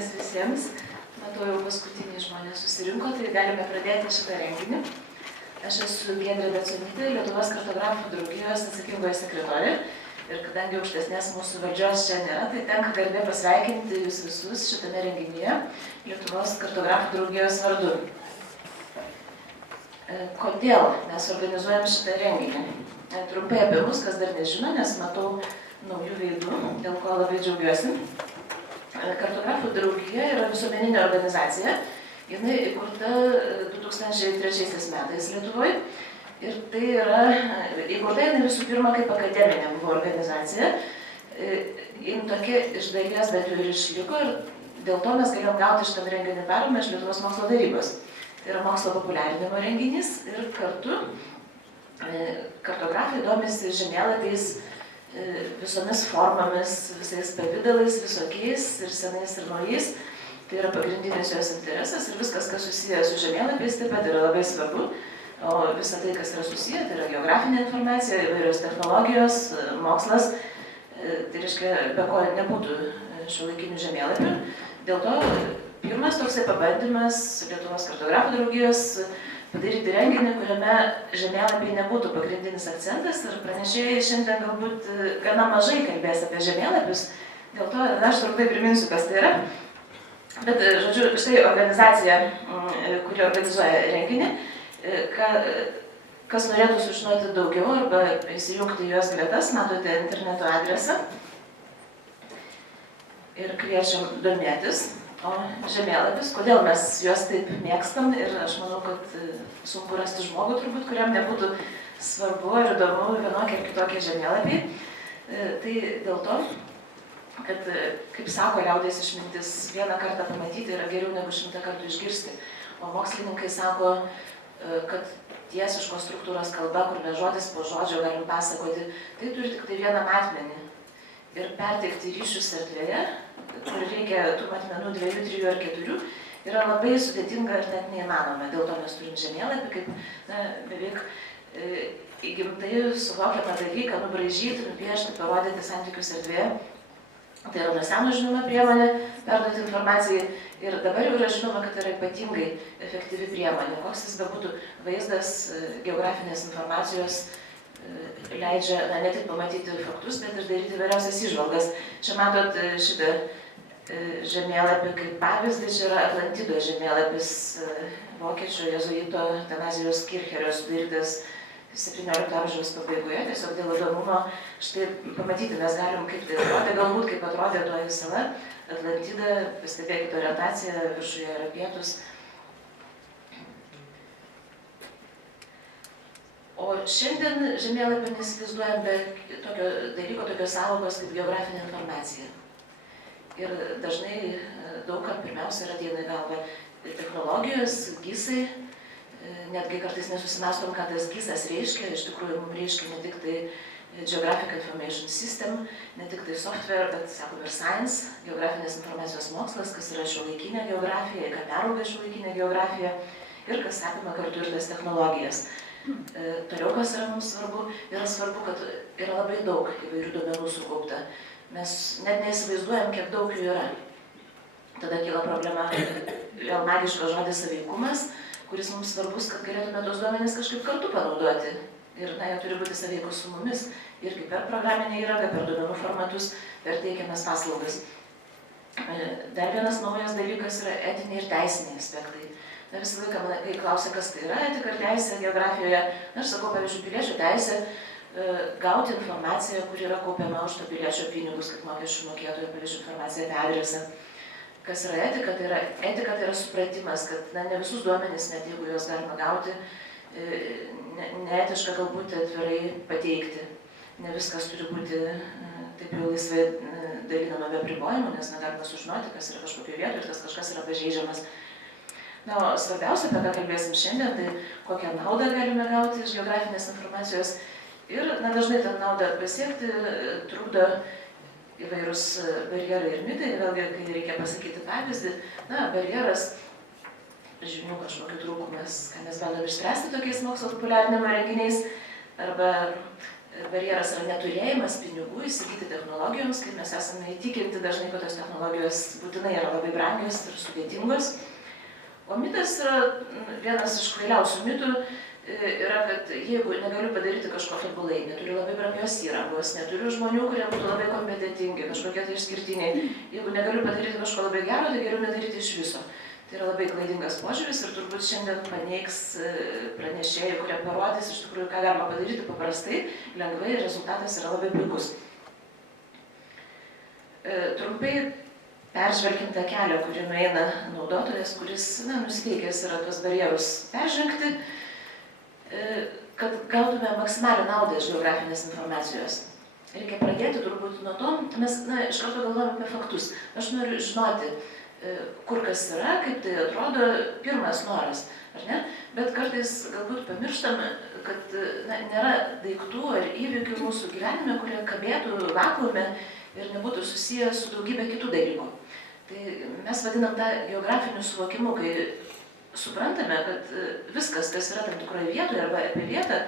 dienos visiems. Matau, jau paskutiniai žmonės susirinko, tai galime pradėti šitą renginį. Aš esu Giedrė Daconytė, Lietuvos kartografų draugijos atsakingoji sekretorė. Ir kadangi aukštesnės mūsų valdžios čia nėra, tai tenka garbė pasveikinti jūs visus šitame renginyje Lietuvos kartografų draugijos vardu. Kodėl mes organizuojam šitą renginį? Trumpai apie mus, kas dar nežino, nes matau naujų veidų, dėl ko labai džiaugiuosi. Kartografų draugija yra visuomeninė organizacija. Jinai įkurta 2003 metais Lietuvoje. Ir tai yra, įkurta jinai visų pirma kaip akademinė buvo organizacija. Jin tokia iš dalies, bet jau ir išliko. Ir dėl to mes galėjom gauti šitą renginį paramą iš Lietuvos mokslo tarybos. Tai yra mokslo populiarinimo renginys ir kartu kartografai domisi žemėlapiais, visomis formomis, visais pavidalais, visokiais ir senais ir naujais. Tai yra pagrindinis jos interesas ir viskas, kas susiję su žemėlapiais, taip pat yra labai svarbu. O visa tai, kas yra susiję, tai yra geografinė informacija, įvairios technologijos, mokslas. Tai reiškia, be ko nebūtų šiuolaikinių žemėlapių. Dėl to pirmas toksai pabandymas Lietuvos kartografų draugijos padaryti renginį, kuriame žemėlapiai nebūtų pagrindinis akcentas ir pranešėjai šiandien galbūt gana mažai kalbės apie žemėlapius. Dėl to aš trumpai priminsiu, kas tai yra. Bet, žodžiu, štai organizacija, kuri organizuoja renginį, kas norėtų sužinoti daugiau arba įsijungti jos gretas, matote interneto adresą ir kviečiam domėtis. O žemėlapis, kodėl mes juos taip mėgstam ir aš manau, kad sunku rasti žmogų turbūt, kuriam nebūtų svarbu ir įdomu vienokie ir kitokie žemėlapiai. Tai dėl to, kad, kaip sako liaudies išmintis, vieną kartą pamatyti yra geriau negu 100 kartų išgirsti. O mokslininkai sako, kad tiesiškos struktūros kalba, kur be žodis po žodžio galim pasakoti, tai turi tik tai vieną matmenį. Ir perteikti ryšius erdvėje, kur reikia tų matmenų 2, 3 ar 4, yra labai sudėtinga ir net neįmanoma. Dėl to mes turim žemėlapį kaip beveik įgimtai suvokiamą dalyką, nubraižyti, nupiešti, parodyti santykius erdvėje. Tai yra nuo seno žinoma priemonė perduoti informacijai ir dabar jau yra žinoma, kad yra ypatingai efektyvi priemonė. Koks jis bebūtų vaizdas geografinės informacijos leidžia ne tik pamatyti faktus, bet ir daryti įvairiausias įžvalgas. Čia matot šitą žemėlapį kaip pavyzdį, čia yra Atlantidos žemėlapis vokiečių jėzuito Atanazijos Kircherio sudarytas 17 amžiaus pabaigoje, tiesiog dėl įdomumo štai pamatyti mes galim, kaip tai atrodė, galbūt kaip atrodė toji sala, Atlantida, pastebėkite orientaciją, viršuje yra pietus. O šiandien žemėlapį nesivaizduojam be tokio dalyko, tokios sąvokos kaip geografinė informacija. Ir dažnai daugam pirmiausia yra ateina į galvą technologijos, GISai, netgi kartais nesusimastom, ką tas GISas reiškia. Iš tikrųjų, mums reiškia ne tik tai Geographic Information System, ne tik tai software, bet, sakom, ir science, geografinės informacijos mokslas, kas yra šiuolaikinė geografija, ką perauga šiuolaikinė geografija ir kas apima kartu ir tas technologijas. Toliau, kas yra mums svarbu, yra svarbu, kad yra labai daug įvairių duomenų sukaupta. Mes net neįsivaizduojam, kiek daug jų yra. Tada kyla problema, vėl magiškas žodis saveikumas, kuris mums svarbus, kad galėtume tos duomenis kažkaip kartu panaudoti. Ir jie turi būti saveikus su mumis, irgi per programinę įrangą, per duomenų formatus, per teikiamas paslaugas. Dar vienas naujas dalykas yra etiniai ir teisiniai aspektai. Visą laiką, kai klausia, kas tai yra etika ir teisė geografijoje, aš sakau, pavyzdžiui, piliečio teisė gauti informaciją, kuri yra kaupiama už to piliečio pinigus, kaip mokesčių mokėtojų, pavyzdžiui, informaciją apie adresą. Kas yra etika? Etika tai yra supratimas, kad ne visus duomenis, net jeigu juos galima gauti, neetiška galbūt atvirai pateikti. Ne viskas turi būti taip jau laisvai dalinama be apribojimų, nes negalima sužinoti, kas yra kažkokio vietų ir tas kažkas yra pažeidžiamas. Na, o svarbiausia, apie ką kalbėsim šiandien, tai kokią naudą galime gauti iš geografinės informacijos. Ir dažnai tą naudą pasiekti trukdo įvairūs barjerai ir mitai. Vėlgi, kai reikia pasakyti pavyzdį, barjeras, žinių kažkokių trūkumas, ką mes bandom išspręsti tokiais mokslo populiarinimo renginiais, arba barjeras yra neturėjimas pinigų įsigyti technologijoms, kai mes esame įtikinti dažnai, kad tos technologijos būtinai yra labai brangios ir sudėtingos. O mitas yra vienas iš kvailiausių mitų, yra, kad jeigu negaliu padaryti kažko tobulai, neturiu labai brangios įrangos, neturiu žmonių, kurie būtų labai kompetentingi, kažkokie tai išskirtiniai, jeigu negaliu padaryti kažko labai gero, tai geriau nedaryti iš viso. Tai yra labai klaidingas požiūris ir turbūt šiandien paneigs pranešėjai, kurie parodys iš tikrųjų, ką galima padaryti paprastai, lengvai ir rezultatas yra labai puikus. Trumpai peržvelkim tą kelią, kurį nueina naudotojas, kuris nusiteikęs yra tuos barjerus peržengti, kad gautume maksimalią naudą iš geografinės informacijos. Reikia pradėti turbūt nuo to, mes iš karto galvojame apie faktus. Aš noriu žinoti, kur kas yra, kaip tai atrodo, pirmas noras, ar ne? Bet kartais galbūt pamirštame, kad nėra daiktų ar įvykių mūsų gyvenime, kurie kabėtų vakuume ir nebūtų susiję su daugybė kitų dalykų. Tai mes vadinam tą geografiniu suvokimu, kai suprantame, kad viskas, kas yra tam tikroje vietoje arba apie vietą,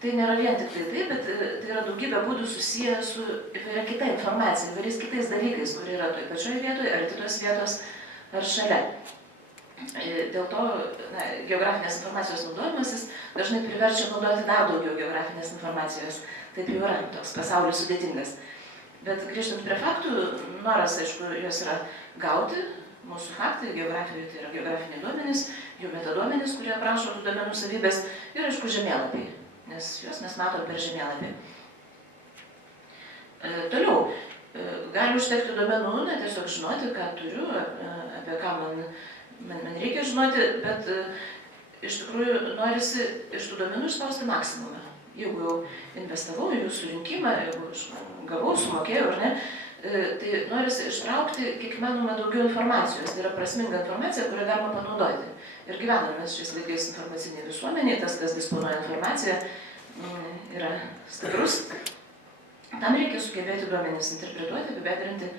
tai nėra vien tik tai, bet tai yra daugybė būdų susiję su įvairia kita informacija, įvairiais kitais dalykais, kurie yra toj pačioje vietoje, ar kitos vietos, ar šalia. Dėl to geografinės informacijos naudojimasis dažnai priverčia naudoti dar daugiau geografinės informacijos. Taip jau yra, toks pasaulis sudėtingas. Bet grįžtant prie faktų, noras, aišku, jos yra gauti. Mūsų faktai geografijoje tai yra geografiniai duomenys, jų metaduomenys, kurie aprašo tų duomenų savybės, ir aišku žemėlapiai, nes juos mes matom per žemėlapį. Toliau, gali užtekti duomenų, tiesiog žinoti, ką turiu, apie ką man reikia žinoti, bet iš tikrųjų norisi iš tų duomenų išspausti maksimumą. Jeigu jau investavau į jų surinkimą, jeigu gavau, sumokėjau ar ne, tai norisi ištraukti kiek įmanoma daugiau informacijos. Tai yra prasminga informacija, kurią galima panaudoti. Ir gyvename mes šiais laikais informaciniai visuomeniai, tas, kas disponuoja informaciją, yra stiprus. Tam reikia sugebėti duomenis interpretuoti, apibendrinti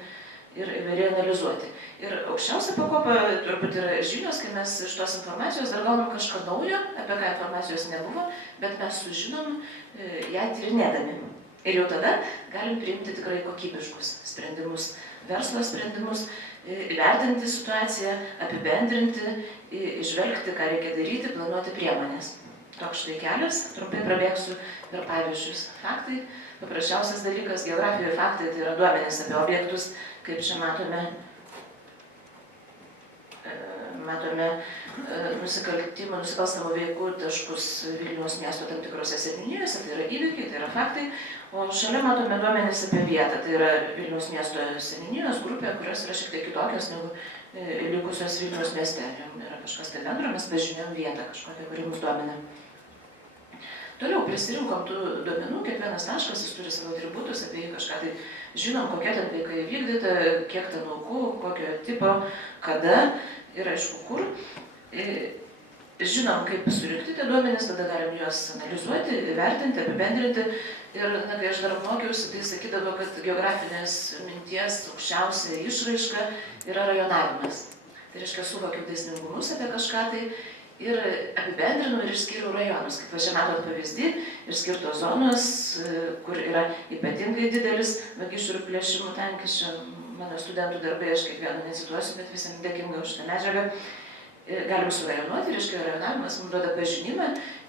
ir įvairiai analizuoti. Ir aukščiausia pakopa turbūt yra žinios, kai mes iš tos informacijos dar gaunam kažką naujo, apie ką informacijos nebuvo, bet mes sužinom ją tyrinėdami. Ir jau tada galim priimti tikrai kokybiškus sprendimus, verslo sprendimus, įvertinti situaciją, apibendrinti, išvelgti, ką reikia daryti, planuoti priemonės. Toks štai kelias, trumpai prabėgsiu per pavyzdžius. Faktai, paprasčiausias dalykas, geografijoje faktai tai yra duomenys apie objektus, kaip čia matome nusikaltimų, nusikalstamų veikų taškus Vilniaus miesto tam tikrose seniūnijose, tai yra įvykiai, tai yra faktai, o šalia matome duomenys apie vietą, tai yra Vilniaus miesto seniūnijos grupė, kurios yra šiek tiek kitokios negu likusios Vilniaus mieste. Yra kažkas tai bendro, mes pažymėjom vietą kažkokią, kuri mus domina. Toliau prisirinkom tų duomenų, kiekvienas taškas, jis turi savo atributus, apie jį kažką tai žinom, kokia ten veika įvykdyta, kiek ten aukų, kokio tipo, kada ir aišku kur. Žinom, kaip surinkti tie duomenys, tada galim juos analizuoti, vertinti, apibendrinti. Ir kai aš dar mokiausi, tai sakydavo, kad geografinės minties aukščiausia išraiška yra rajonavimas. Tai reiškia, suvokiau dėsningumus apie kažką tai ir apibendrinau ir išskyriau rajonus. Kaip va čia matot pavyzdį, išskirtos zonos, kur yra ypatingai didelis vagysčių ir plėšimų tankis. Čia mano studentų darbai, aš kiekvieno necituosiu, bet visiems dėkinga už tą medžiagą. Galim surajonuoti, reiškia, rajonavimas mums duoda pažinimą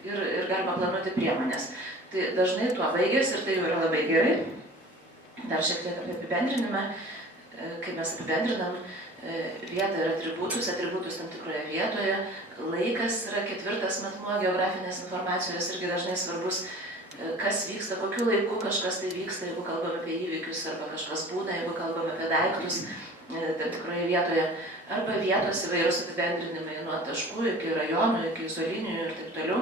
ir galima planuoti priemonės. Tai dažnai tuo baigėsi ir tai jau yra labai gerai. Dar šiek tiek apie apibendrinimą, kai mes apibendrinam vietą ir atributus tam tikroje vietoje. Laikas yra ketvirtas matmuo geografinės informacijos, irgi dažnai svarbus, kas vyksta, kokiu laiku kažkas tai vyksta, jeigu kalbame apie įvykius, arba kažkas būna, jeigu kalbame apie daiktus tam tikroje vietoje, arba vietos įvairūs apibendrinimai nuo taškų iki rajonų, iki izolinių ir taip toliau.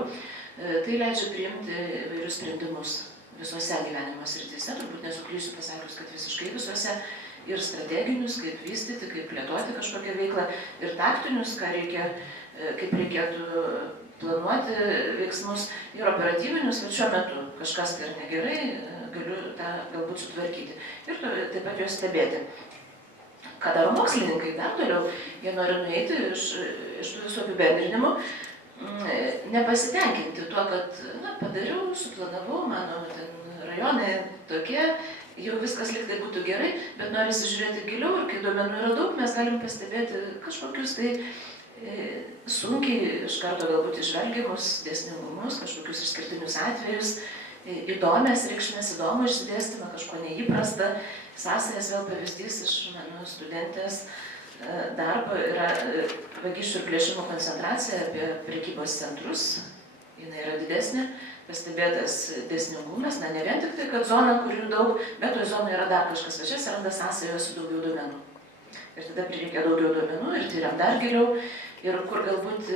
Tai leidžia priimti įvairius sprendimus visose gyvenimo srityse, turbūt nesuklysiu pasakius, kad visiškai visose, ir strateginius, kaip vystyti, kaip plėtoti kažkokią veiklą, ir taktinius, kaip reikėtų planuoti veiksmus, ir operatyvinius, bet šiuo metu kažkas tai yra negerai, galiu tą galbūt sutvarkyti. Ir taip pat juos stebėti. Ką daro mokslininkai dar toliau, jie nori nueiti iš tų visų apibendrinimų, nepasitenkinti tuo, kad padariau, suplanavau, mano rajonai tokie, jau viskas lyg tai būtų gerai, bet norisi žiūrėti giliau ir kai duomenų yra daug, mes galim pastebėti kažkokius tai sunkiai iš karto galbūt išvelgiamus dėsningumus, kažkokius išskirtinius atvejus, įdomias reikšmės, įdomų išsidėstymą, kažko neįprasta. Sąsajas vėl pavyzdys iš mano studentės darbo yra vagysčių ir plėšimų koncentracija apie prekybos centrus. Jinai yra didesnė, pastebėtas dėsningumas, ne vien tik tai, kad zona, kur jų daug, bet toj zonai yra dar kažkas, va čia atsiranda sąsajos su daugiau duomenų. Ir tada prireikia daugiau duomenų ir tyriam dar giliau. Ir kur galbūt,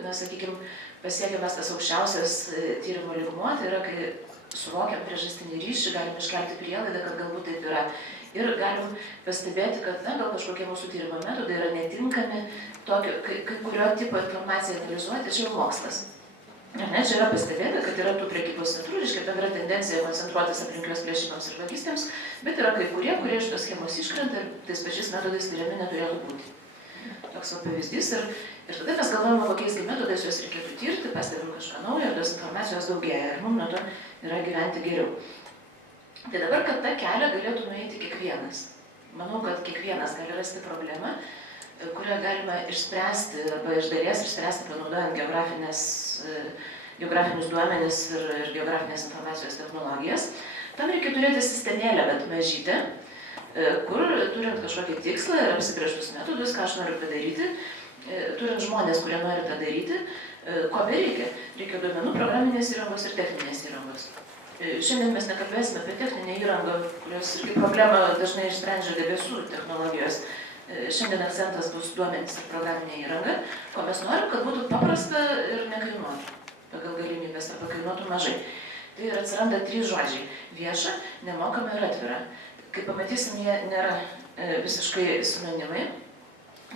na, sakykime, pasiekiamas tas aukščiausias tyrimo lygmuo, tai yra, kai suvokiam priežastinį ryšį, galim iškelti prielaidą, kad galbūt taip yra. Ir galim pastebėti, kad, na, gal kažkokie mūsų tyrimo metodai yra netinkami, kai kurio tipo informaciją analizuoti, čia jau mokslas. Ne, čia yra pastebėta, kad yra tų prekybos centrų, reiškia bendra tendencija koncentruotis aplink juos plėšimams ir vagystėms, bet yra kai kurie iš tos schemos iškrenta ir tais pačiais metodais tyriami neturėtų būti. Toks pavyzdys ir tada mes galvojame, kokiais metodais juos reikėtų tirti, pastebim kažką naujo ir tos informacijos daugėja ir mums nuo to yra gyventi geriau. Tai dabar, kad tą kelią galėtų nueiti kiekvienas. Manau, kad kiekvienas gali rasti problemą, kurią galima išspręsti arba iš dalies išspręsti panaudojant geografinius duomenis ir geografinės informacijos technologijas. Tam reikia turėti sistemėlę, bet mažytę, kur turint kažkokį tikslą ir apsibrėžtus metodus, ką aš noriu padaryti, turint žmonės, kurie nori tą daryti, ko bereikia? Reikia duomenų, programinės įrangos ir techninės įrangos. Šiandien mes nekalbėsime apie techninę įrangą, kurios irgi problemą dažnai išsprendžia debesų technologijos. Šiandien akcentas bus duomenys ir programinė įranga, ko mes norim, kad būtų paprasta ir nekainuotų pagal galimybės arba kainuotų mažai. Tai ir atsiranda 3 žodžiai – vieša, nemokama ir atvira. Kaip pamatysim, jie nėra visiškai sinonimai,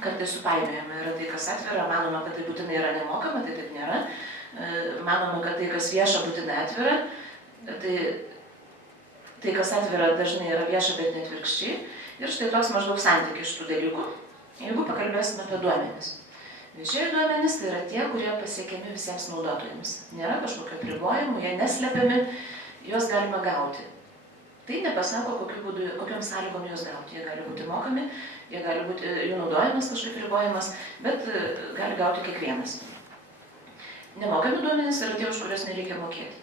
kartais supainiojama yra tai, kas atvira, manoma, kad tai būtinai yra nemokama, tai taip nėra. Manoma, kad tai, kas vieša, būtinai atvira, tai kas atvira, dažnai yra vieša, bet net atvirkščiai. Ir štai toks maždaug santykis iš tų dalykų, jeigu pakalbėsime apie duomenis. Viešieji duomenys tai yra tie, kurie pasiekiami visiems naudotojams. Nėra kažkokio apribojimų, jie neslepiami, juos galima gauti. Tai nepasako, kokiom sąlygom juos gauti. Jie gali būti mokami, jie gali būti jų naudojimas kažkaip ribojimas, bet gali gauti kiekvienas. Nemokami duomenys yra tie, už kuriuos nereikia mokėti.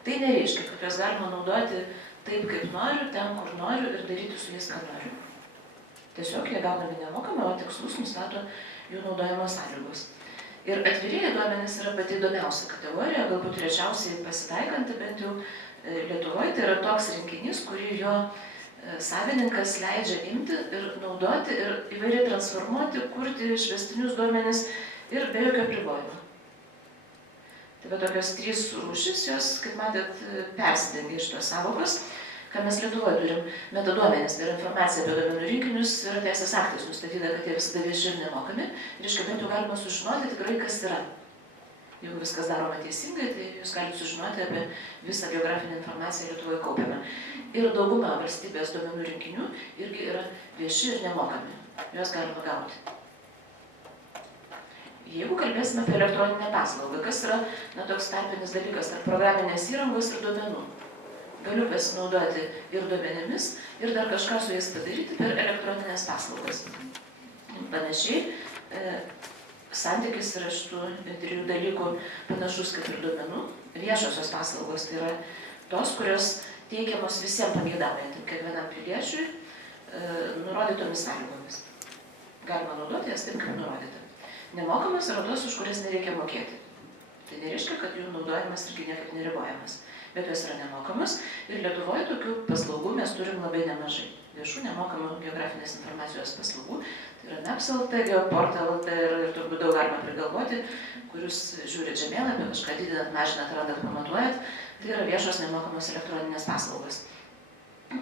Tai nereiškia, kad juos galima naudoti taip, kaip noriu, ten, kur noriu ir daryti su jais, ką noriu. Tiesiog jie gaunami nemokamai, o tikslus nustato jų naudojimo sąlygos. Ir atvirieji duomenys yra pati įdomiausia kategorija, galbūt rečiausiai pasitaikanti, bent jau Lietuvoje, tai yra toks rinkinys, kurį jo savininkas leidžia imti ir naudoti ir įvairiai transformuoti, kurti išvestinius duomenis ir be jokio apribojimo. Tai va tokios 3 rūšis, jos, kaip matėt, persidengia iš tos sąvokos, ką mes Lietuvoje turim. Metaduomenys, tai yra informacija apie duomenų rinkinius, yra teisės aktais nustatyta, kad jie visada vieši ir nemokami. Reiškia, bent jau galima sužinoti tikrai, kas yra. Jeigu viskas daroma teisingai, tai jūs galite sužinoti apie visą geografinę informaciją Lietuvoje kaupiamą. Ir dauguma valstybės duomenų rinkinių irgi yra vieši ir nemokami. Juos galima gauti. Jeigu kalbėsime apie elektroninę paslaugą, kas yra toks tarpinis dalykas tarp programinės įrangos ir duomenų. Galiu pasinaudoti ir duomenimis, ir dar kažką su jais padaryti per elektroninės paslaugas. Panašiai, santykis yra šitų 3 dalykų panašus kaip ir duomenų. Viešosios paslaugos tai yra tos, kurios teikiamos visiems pageidaujantiem, kiekvienam piliečiui, nurodytomis sąlygomis. Galima naudoti jas taip, kaip nurodyta. Nemokamas yra tos, už kurias nereikia mokėti. Tai nereiškia, kad jų naudojimas irgi niekaip neribojamas. Bet jos yra nemokamos ir Lietuvoje tokių paslaugų mes turim labai nemažai. Viešų nemokamų geografinės informacijos paslaugų. Tai yra Maps.lt, Geoportal.lt ir turbūt daug galima prigalvoti, kurius žiūrit žemėlapį, kažką didinat, mažinat, randat, pamatuojat. Tai yra viešos nemokamos elektroninės paslaugos.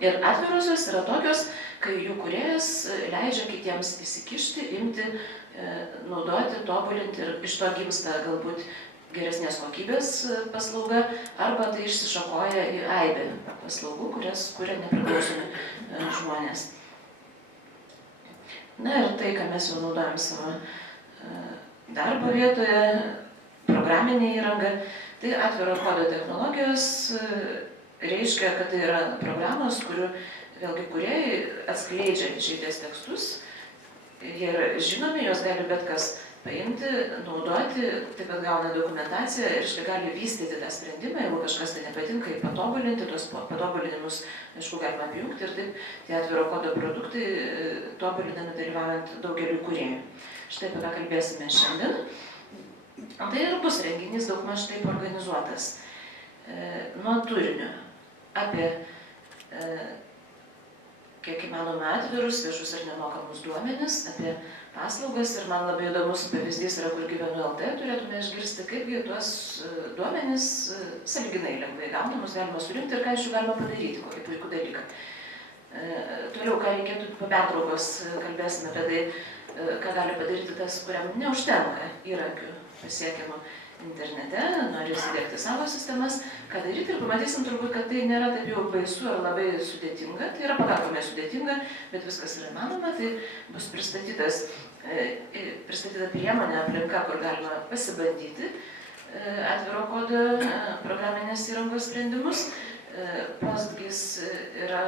Ir atvirosios yra tokios, kai jų kūrėjas leidžia kitiems įsikišti, imti, naudoti, tobulinti ir iš to gimsta galbūt geresnės kokybės paslauga, arba tai išsišakoja į aibę paslaugų, kurias kuria nepriklausomi žmonės. Na ir tai, ką mes jau naudojam savo darbo vietoje, programinė įranga, tai atviro kodo technologijos reiškia, kad tai yra programos, kurių vėlgi kūrėjai atskleidžia išeities tekstus, jie yra žinomi, juos gali bet kas paimti, naudoti, taip pat gauna dokumentaciją ir gali vystyti tą sprendimą, jeigu kažkas tai nepatinka, jį patobulinti, tuos patobulinimus, aišku, galima apjungti ir taip tie atviro kodo produktai tobulinami dalyvaujant daugeliu kūrėjų. Štai apie ką kalbėsime šiandien. Tai ir bus renginys daugmaž taip organizuotas. Nuo turinio apie kiek įmanoma atvirus, viešus ir nemokamus duomenis, apie paslaugas ir man labai įdomus pavyzdys yra, kur gyvenu LT, turėtume išgirsti, kaipgi tuos duomenis sąlyginai lengvai gaunamus galima surinkti ir ką iš jų galima padaryti, kokį puikų dalyką. Toliau, ką reikėtų po pertraukos, kalbėsime apie tai, ką gali padaryti tas, kuriam neužtenka įrankių pasiekiamų internete, nori įsidiegti savo sistemas, ką daryti ir pamatysim turbūt, kad tai nėra taip jau baisu ar labai sudėtinga, tai yra pakankamai sudėtinga, bet viskas yra įmanoma, tai bus pristatyta priemonė aplinka, kur galima pasibandyti atviro kodo programinės įrangos sprendimus. PostGIS yra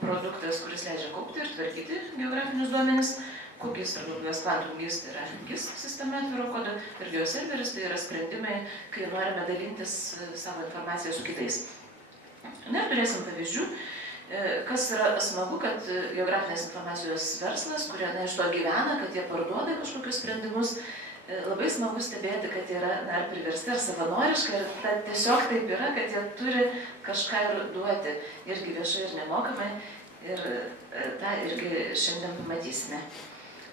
produktas, kuris leidžia kaupti ir tvarkyti geografinius duomenis. QGIS arba Google Quantum GIS tai yra GIS sistema atviro kodo ir GeoServeris tai yra sprendimai, kai norime dalintis savo informaciją su kitais. Na ir turėsim pavyzdžių, kas yra smagu, kad geografinės informacijos verslas, kurie iš to gyvena, kad jie parduoda kažkokius sprendimus, labai smagu stebėti, kad jie yra ar priversti, ar savanoriškai, ir tiesiog taip yra, kad jie turi kažką ir duoti, irgi viešai ir nemokamai, ir tą irgi šiandien pamatysime.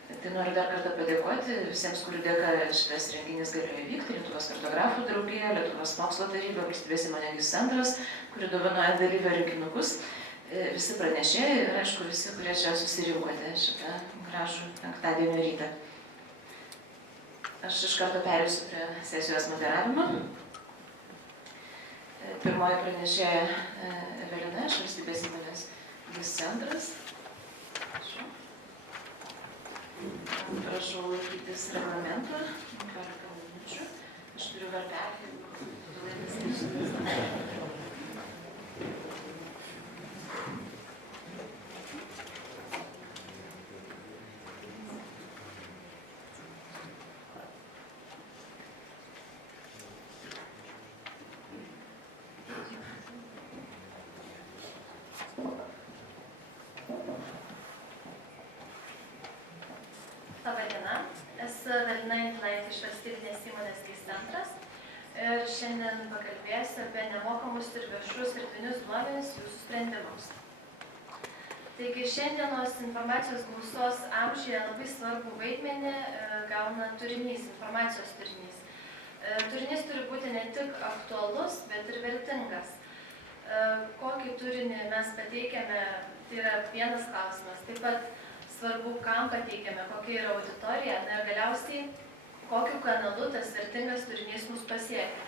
Tai noriu dar kartą padėkoti visiems, kurių dėka šitas renginys galėjo įvykti, Lietuvos kartografų draugija, Lietuvos mokslo taryba, Valstybės įmonės GIS centras, kuri dovanoja dalyvio rinkinukus, visi pranešėjai ir aišku visi, kurie čia susirinkote šitą gražų penktadienio rytą. Aš iš karto perėsiu prie sesijos moderavimo. Pirmoji pranešėja Evelina iš Valstybės įmonės GIS centras. Prašau laikytis reglamento, 15 minučių. Aš turiu varpelį, tu laikys. Labadiena, esu Evelina Intilaitė iš Valstybinės įmonės GIS centras ir šiandien pakalbėsiu apie nemokamus ir viešus erdvinius duomenis jūsų sprendimams. Taigi šiandienos informacijos gausos amžiuje labai svarbu vaidmenį gauna turinys, informacijos turinys. Turinys turi būti ne tik aktualus, bet ir vertingas. Kokį turinį mes pateikiame, tai yra vienas klausimas. Taip pat svarbu, kam pateikiame, kokia yra auditorija, na ir galiausiai, kokiu kanalu tas vertingas turinys mus pasiekia.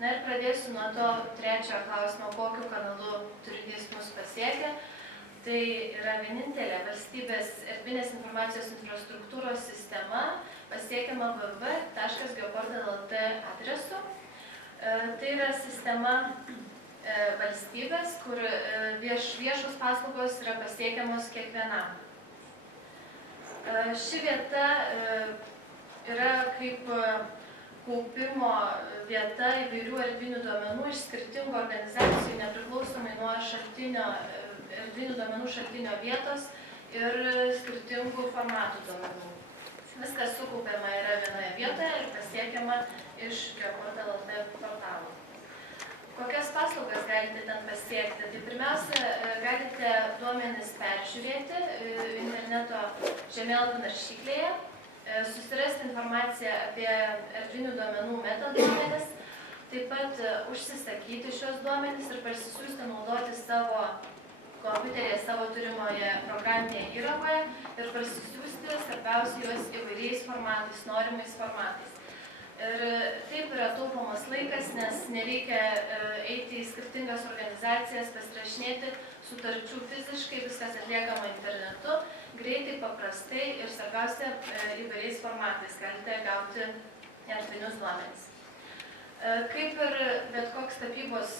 Na ir pradėsiu nuo to trečiojo klausimo, kokiu kanalu turinys mus pasiekia. Tai yra vienintelė valstybės erdvinės informacijos infrastruktūros sistema pasiekiama www.geoportal.lt adresu. Tai yra sistema valstybės, kur viešos paslaugos yra pasiekiamos kiekvienam. Ši vieta yra kaip kaupimo vieta įvairių erdvinių duomenų iš skirtingų organizacijų, nepriklausomai nuo erdvinių duomenų šaltinio vietos ir skirtingų formatų duomenų. Viskas sukaupiama yra vienoje vietoje ir pasiekiama iš Geoportal.lt portalo. Kokias paslaugas galite ten pasiekti? Tai pirmiausia, galite duomenis peržiūrėti interneto žemėlapių naršyklėje, susirasti informaciją apie erdvinių duomenų metaduomenis, taip pat užsisakyti šios duomenis ir parsisiųsti naudoti savo kompiuterėje, savo turimoje programinėje įrangoje ir parsisiųsti svarbiausia juos įvairiais formatais, norimais formatais. Ir taip yra taupomas laikas, nes nereikia eiti į skirtingas organizacijas, pasirašinėti sutarčių fiziškai, viskas atliekama internetu, greitai, paprastai ir svarbiausia įvairiais formatais galite gauti erdvinius duomenis. Kaip ir bet koks tapybos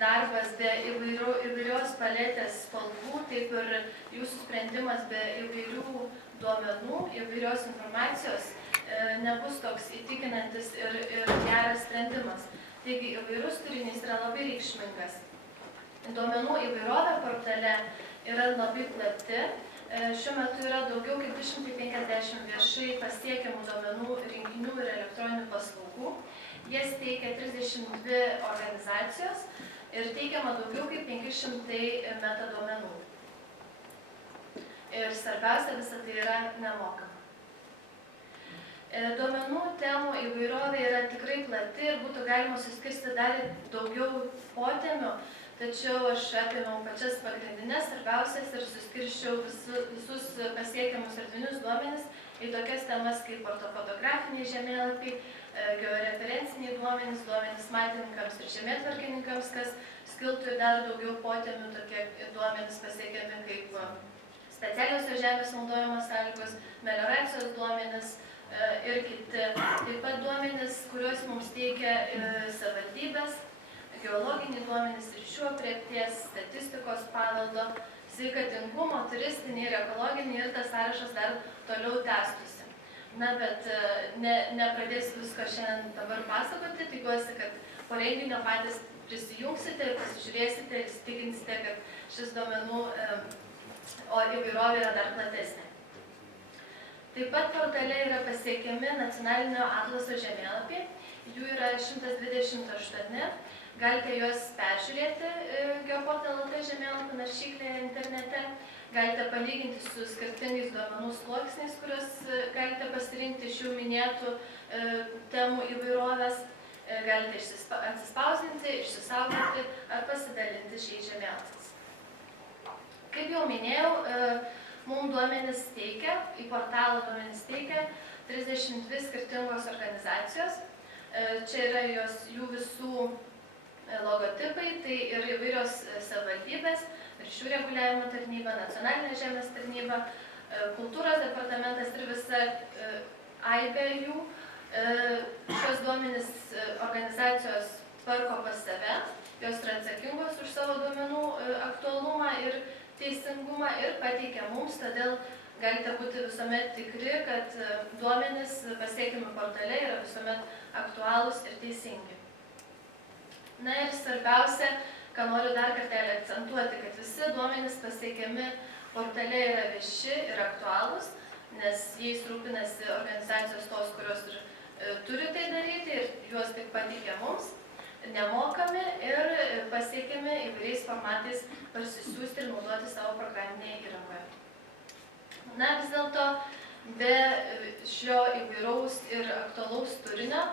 darbas be įvairios paletės spalvų, taip ir jūsų sprendimas be įvairių duomenų, įvairios informacijos nebus toks įtikinantis ir geras sprendimas. Taigi įvairus turinys yra labai reikšmingas. Duomenų įvairovė portale yra labai plati. Šiuo metu yra daugiau kaip 250 viešai pasiekiamų duomenų rinkinių ir elektroninių paslaugų. Jas teikia 32 organizacijos ir teikiama daugiau kaip 500 metaduomenų. Ir svarbiausia, visa tai yra nemokama. Duomenų temų įvairovė yra tikrai plati ir būtų galima suskirsti dar daugiau potemių, tačiau aš apėmiau pačias pagrindinės, svarbiausias ir suskirščiau visus pasiekiamus erdvinius duomenis į tokias temas kaip ortofotografiniai žemėlapiai, georeferenciniai duomenys, duomenys matininkams ir žemėtvarkininkams, kas skiltų į dar daugiau potemių, tokie duomenys pasiekiami kaip specialiosios žemės naudojimo sąlygos, melioracijos duomenys ir kiti. Taip pat duomenys, kuriuos mums teikia savivaldybės, geologiniai duomenys ir šių aprėpties, statistikos paveldo, sveikatingumo, turistiniai ir ekologiniai ir tas sąrašas dar toliau tęstųsi. Na, bet nepradėsiu visko šiandien dabar pasakoti, tikiuosi, kad po renginio patys prisijungsite ir pasižiūrėsite ir įsitikinsite, kad šis duomenų įvairovė yra dar platesnė. Taip pat portale yra pasiekiami nacionalinio atlaso žemėlapiai, jų yra 128, galite juos peržiūrėti Geoportal.lt žemėlapių naršyklėje internete, galite palyginti su skirtingais duomenų sluoksniais, kuriuos galite pasirinkti iš jų minėtų temų įvairovės, galite atsispausdinti, išsisaugoti ar pasidalinti šiais žemėlapiais. Kaip jau minėjau, mums duomenis teikia, į portalą duomenis teikia 32 skirtingos organizacijos. Čia yra jų visų logotipai, tai ir įvairios savivaldybės, ryšių reguliavimo tarnyba, nacionalinė žemės tarnyba, kultūros departamentas ir visa aibė jų. Šios duomenis organizacijos tvarko pas save, jos yra atsakingos už savo duomenų aktualumą ir teisingumą ir pateikia mums, todėl galite būti visuomet tikri, kad duomenys pasiekiami portale yra visuomet aktualūs ir teisingi. Na ir svarbiausia, ką noriu dar kartelį akcentuoti, kad visi duomenys pasiekiami portale yra vieši ir aktualūs, nes jais rūpinasi organizacijos tos, kurios ir turi tai daryti ir juos tik pateikia mums. Nemokami ir pasiekiami įvairiais formatais parsisiųsti ir naudoti savo programinėje įrangoje. Na, vis dėlto, be šio įvairaus ir aktualaus turinio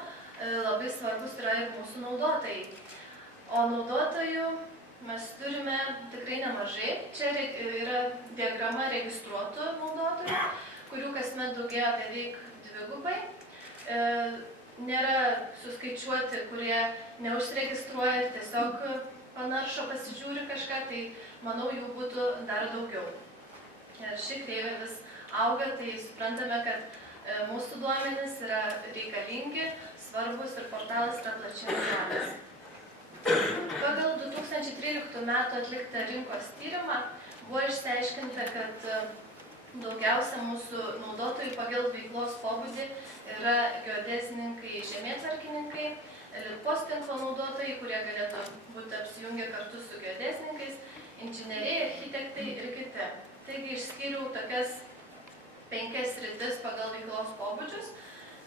labai svarbus yra ir mūsų naudotojai. O naudotojų mes turime tikrai nemažai. Čia yra diagrama registruotų naudotojų, kurių kasmet daugėja beveik dvigubai. Nėra suskaičiuoti, kurie neužsiregistruoja ir tiesiog panaršo, pasižiūri kažką, tai manau, jų būtų dar daugiau. Ir ši kreivė vis auga, tai suprantame, kad mūsų duomenys yra reikalingi, svarbus ir portalas yra plačiai naudojamas. Pagal 2013 metų atliktą rinkos tyrimą buvo išsiaiškinta, kad daugiausia mūsų naudotojų pagal veiklos pobūdį yra geodesininkai, žemėtvarkininkai, posttinklo naudotojai, kurie galėtų būti apsijungę kartu su geodesininkais, inžinieriai, architektai ir kiti. Taigi išskyriau tokias 5 sritis pagal veiklos pobūdžius.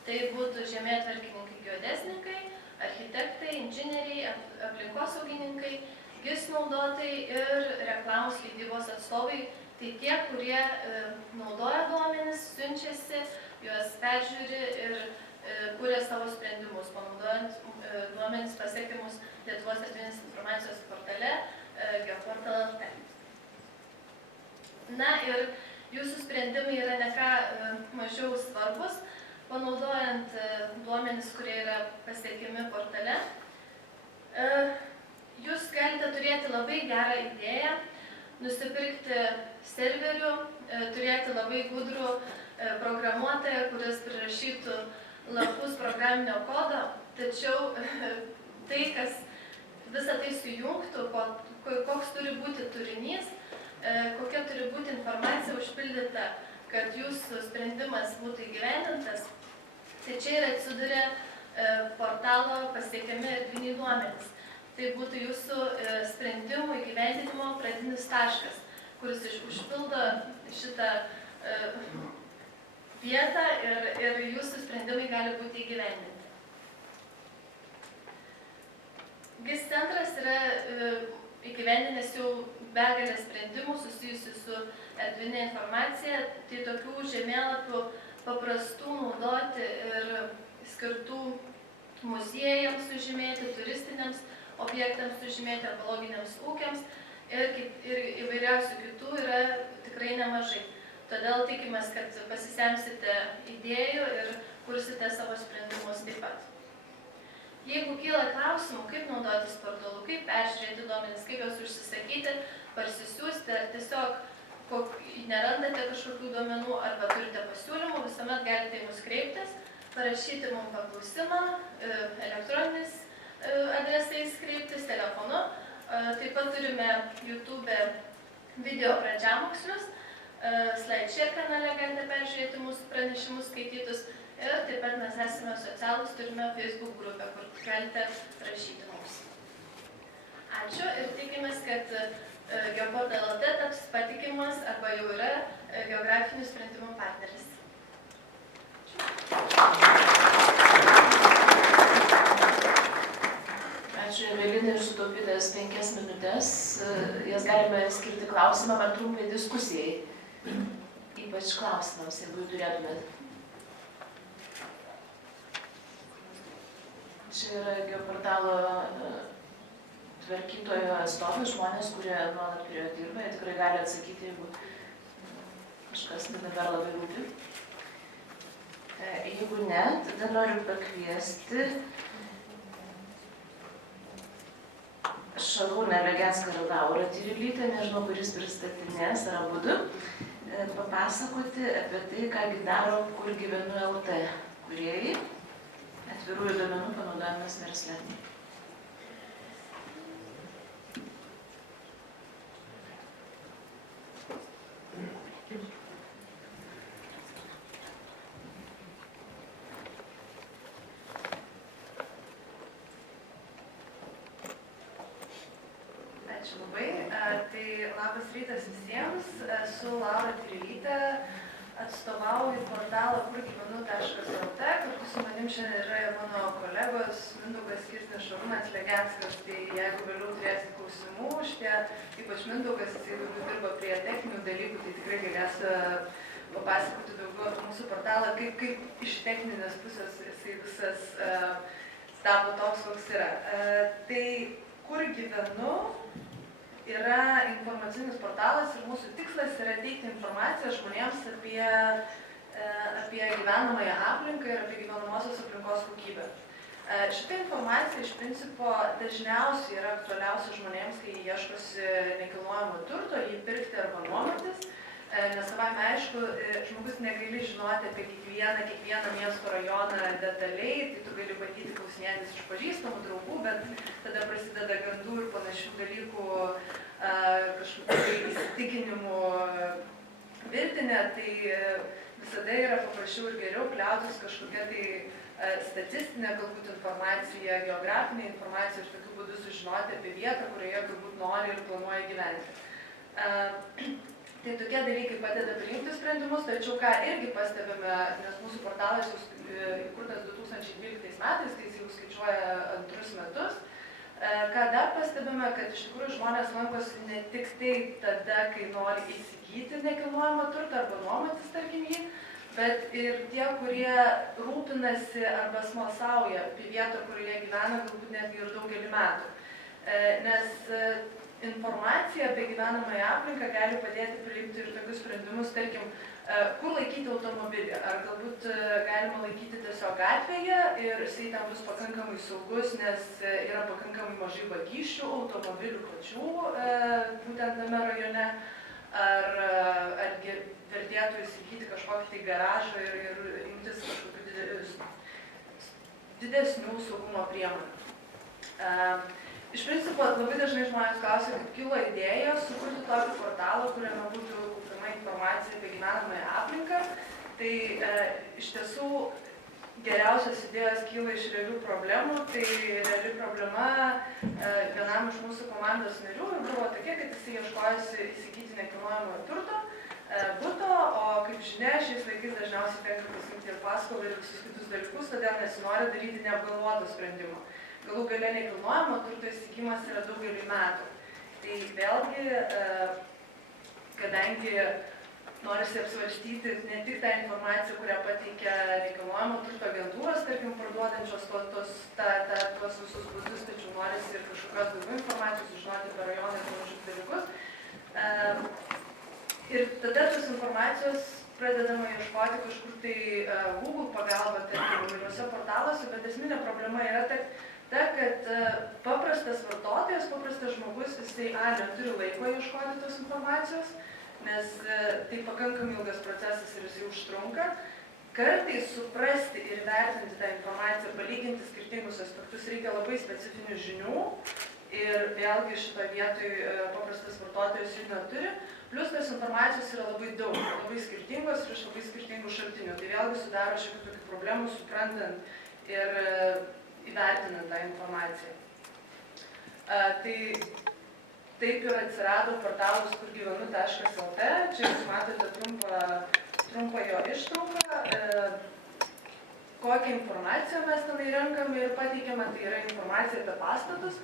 Tai būtų žemėtvarkininkai, geodesininkai, architektai, inžinieriai, aplinkosaugininkai, GIS naudotojai ir reklamos leidybos atstovai. Tai tie, kurie naudoja duomenis, siunčiasi, juos peržiūri ir kuria savo sprendimus, panaudojant duomenis pasiekiamus Lietuvos erdvinės informacijos portale Geoportal.lt. Na ir jūsų sprendimai yra ne ką mažiau svarbus, panaudojant duomenis, kurie yra pasiekiami portale. Jūs galite turėti labai gerą idėją, nusipirkti serverių, turėti labai gudrų programuotoją, kuris prirašytų lapus programinio kodo, tačiau tai, kas visą tai sujungtų, koks turi būti turinys, kokia turi būti informacija užpildyta, kad jūsų sprendimas būtų įgyvendintas. Tai čia ir atsiduria portalo pasiekiami erdviniai duomenys. Tai būtų jūsų sprendimų įgyvendinimo pradinis taškas, kuris užpildo šitą vietą ir jūsų sprendimai gali būti įgyvendinti. GIS centras yra įgyvendinęs jau begalės sprendimų susijusių su erdvinė informacija, tai tokių žemėlapių paprastų naudoti ir skirtų muziejams sužymėti, turistiniams objektams sužymėti, ekologiniams ūkiams ir įvairiausių kitų yra tikrai nemažai. Todėl tikimės, kad pasisemsite idėjų ir kursite savo sprendimus taip pat. Jeigu kyla klausimų, kaip naudotis portalu, kaip peržiūrėti duomenis, kaip juos užsisakyti, parsisiųsti, ar tiesiog nerandate kažkokių duomenų arba turite pasiūlymų, visuomet galite į mus kreiptis, parašyti mums paklausimą, elektroniniais adresais kreiptis, telefonu. Taip pat turime YouTube video pradžiamokslius, SlideShare kanale galite peržiūrėti mūsų pranešimus, skaitytus. Ir taip pat mes esame socialūs, turime Facebook grupę, kur galite rašyti mums. Ačiū ir tikimės, kad Geoportal.lt taps patikimas arba jau yra geografinių sprendimų partneris. Ačiū Evelinai ir sutaupytas 5 minutės. Jas galime skirti klausimam ar trumpai diskusijai. Ypač klausimams, jeigu jų turėtumėt. Čia yra Geoportalo tvarkytojo atstovai, žmonės, kurie nuolat prie jo dirba, jie tikrai gali atsakyti, jeigu kažkas dabar labai rūpi. Jeigu ne, tada noriu pakviesti Šarūną Legenską ir Laurą Tyrilytę, nežinau, kuris pristatinės, ar abudu, papasakoti apie tai, ką daro Kur gyvenu LT kūrėjai. Atvirųjų duomenų panaudojimas versle. Ačiū labai. Tai labas rytas visiems. Esu Laura Tyrilytė. Atstovauju portalą kurgyvenu.lt, kartu su manim šiandien yra mano kolegos Mindaugas Kirsnis, Šarūnas Legenskas, tai jeigu vėliau turėsit klausimų, ypač Mindaugas, jisai daugiau dirba prie techninių dalykų, tai tikrai galės papasakoti daugiau apie mūsų portalą, kaip iš techninės pusės jisai visas tapo toks, koks yra. Tai Kur gyvenu yra informacinis portalas ir mūsų tikslas yra teikti informaciją žmonėms apie gyvenamąją aplinką ir apie gyvenamosios aplinkos kokybę. Šita informacija iš principo dažniausiai yra aktualiausia žmonėms, kai ieškosi nekilnojamo turto, jį pirkti arba nuomotis, nes savaime aišku, žmogus negali žinoti apie kiekvieną miesto rajoną detaliai, tai tu gali bandyti klausinėtis iš pažįstamų draugų, bet tada prasideda gandų ir panašių dalykų, kažkokių įsitikinimų virtinė, tai visada yra paprasčiau ir geriau kliautis kažkokia tai statistinė galbūt informacija, geografinė informacija ir tokiu būdu sužinoti apie vietą, kurioje galbūt nori ir planuoja gyventi. Tai tokie dalykai padeda priimti sprendimus, tačiau ką irgi pastebime, nes mūsų portalas įkurtas 2012 metais, tai jis jau skaičiuoja 2 metus, ką dar pastebime, kad iš tikrųjų žmonės lankosi ne tik tai tada, kai nori įsigyti nekilnojamą turtą arba nuomotis, tarkim jį, bet ir tie, kurie rūpinasi arba smalsauja apie vietą, kurioje gyvena, galbūt netgi ir daugelį metų. Nes informacija apie gyvenamąją aplinką gali padėti priimti ir tokius sprendimus, tarkim, kur laikyti automobilį. Ar galbūt galima laikyti tiesiog gatvėje ir jisai ten bus pakankamai saugus, nes yra pakankamai mažai vagysčių automobilių pačių būtent tame rajone. Argi vertėtų įsigyti kažkokį tai garažą ir imtis kažkokių didesnių saugumo priemonių. Iš principo, labai dažnai žmonės klausia, kaip kilo idėja sukurti tokį portalą, kuriame būtų kaupiama informacija apie gyvenamąją aplinką. Tai iš tiesų geriausios idėjos kyla iš realių problemų. Tai reali problema vienam iš mūsų komandos narių buvo tokia, kad jis ieškojosi įsigyti nekilnojamojo turto, buto, o kaip žinia, šiais laikais dažniausiai tenka pasiimti ir paskolą ir visus kitus dalykus, todėl nesinori daryti neapgalvotų sprendimų. Galų gale nekilnojamo turto įsigijimas yra daugelį metų. Tai vėlgi, kadangi norisi apsvarstyti ne tik tą informaciją, kurią pateikia nekilnojamo turto agentūros, tarkim, parduodančios tuos visus būdus, tačiau norisi ir kažkokios daugiau informacijos sužinoti apie rajoną ir panašius dalykus. Ir tada tos informacijos pradedama ieškoti kažkur tai Google pagalba, tarkim, įvairiuose portaluose, bet esminė problema yra kad paprastas vartotojas, paprastas žmogus, jisai neturi laiko ieškoti tos informacijos, nes tai pakankamai ilgas procesas ir jisai užtrunka. Kartais suprasti ir vertinti tą informaciją, palyginti skirtingus aspektus reikia labai specifinių žinių ir vėlgi šito vietoj paprastas vartotojas jų neturi. Plius tos informacijos yra labai daug, labai skirtingos ir iš labai skirtingų šaltinių. Tai vėlgi sudaro šiek tokių problemų suprantant ir įvertinant tą informaciją. Tai taip ir atsirado portalas kurgyvenu.lt. Čia jūs matote trumpą jo ištrauką. Kokią informaciją mes tenai renkame ir pateikiame, tai yra informacija apie pastatus.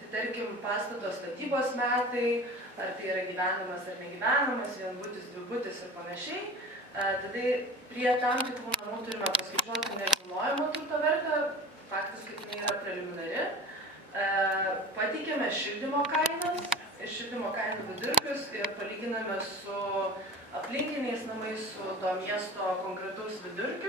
Tai tarkim, pastato statybos metai, ar tai yra gyvenamas ar negyvenamas, vienbutis, dvibutis ir panašiai. Tada prie tam tikrų namų turime paskaičiuoti nekilnojamo turto vertę, faktas, kad jinai yra preliminari. Pateikėme šildymo kainas ir šildymo kainų vidurkius ir palyginame su aplinkiniais namais, su to miesto konkretaus vidurkiu.